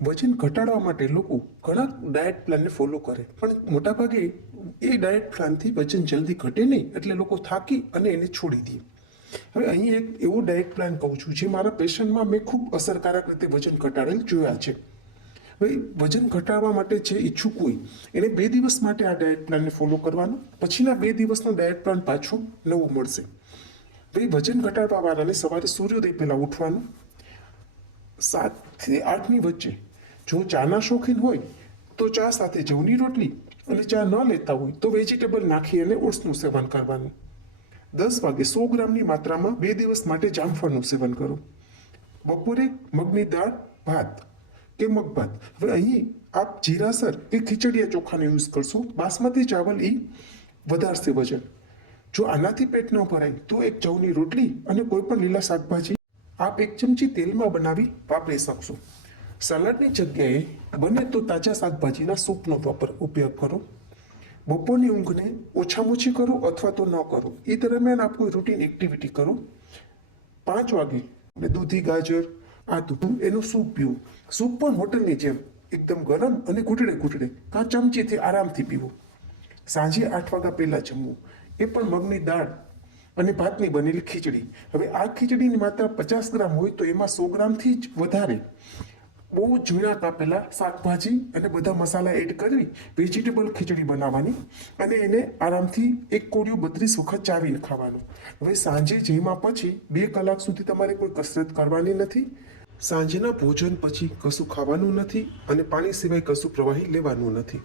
વજન ઘટાડવા માટે લોકો ઘણા ડાયટ પ્લાનને ફોલો કરે, પણ મોટાભાગે એ ડાયટ પ્લાનથી વજન જલ્દી ઘટે નહીં, એટલે લોકો થાકી અને એને છોડી દે. હવે અહીં એક એવો ડાયટ પ્લાન કહું છું જે મારા પેશન્ટમાં મેં ખૂબ અસરકારક રીતે વજન ઘટાડેલ જોયા છે. ભાઈ, વજન ઘટાડવા માટે જે ઈચ્છુક હોય એને 2 દિવસ માટે આ ડાયટ પ્લાનને ફોલો કરવાનો, પછીના 2 દિવસનો ડાયટ પ્લાન પાછો નવો મળશે. ભાઈ, વજન ઘટાડવા વાળાને સવારે સૂર્યોદય પહેલાં ઉઠવાનું, 7 થી 8ની વચ્ચે. જો ચાના શોખીન હોય તો ચા સાથે જવની રોટલી, અને ચા ન લેતા હોય તો વેજીટેબલ નાખી અને ઓટ્સનું સેવન કરવાનું. 10 વાગે 100 ગ્રામની માત્રામાં 2 દિવસ માટે જામફળનું સેવન કરો. બપોરે મગની દાળ ભાત કે મગભાત. હવે અહીં આપ જીરાસર કે ખીચડીયા ચોખાનો યુઝ કરશો. બાસમતી ચાવલ એ વધારશે વજન. જો આનાથી પેટ ન ભરાય તો એક જવની રોટલી અને કોઈ પણ લીલા શાકભાજી આપ 1 ચમચી તેલમાં બનાવી વાપરી શકશો. સલાડની જગ્યાએ બને તો તાજા શાકભાજીના સૂપનો ઉપયોગ કરો. બપોરની ઊંઘને ઓછામાં ઓછી કરો અથવા તો ન કરો. એ દરમિયાન આપ કોઈ રૂટીન એક્ટિવિટી કરો. 5 વાગે દૂધી ગાજર આદુ એનું સૂપ પીવું. સૂપ પણ હોટલની જેમ એકદમ ગરમ અને ઘૂંટડે ઘૂંટડે કાં ચમચીથી આરામથી પીવું. સાંજે 8 વાગ્યા પહેલાં જમવું, એ પણ મગની દાળ અને ભાતની બનેલી ખીચડી. હવે આ ખીચડીની માત્રા 50 ગ્રામ હોય તો એમાં 100 ગ્રામથી જ વધારે બહુ ઝીણા કાપેલા શાકભાજી અને બધા મસાલા એડ કરી વેજીટેબલ ખીચડી બનાવવાની, અને એને આરામથી એક કોળિયું 32 વખત ચાવીને ખાવાનું. હવે સાંજે જમ્યા પછી 2 કલાક સુધી તમારે કોઈ કસરત કરવાની નથી. સાંજના ભોજન પછી કશું ખાવાનું નથી અને પાણી સિવાય કશું પ્રવાહી લેવાનું નથી.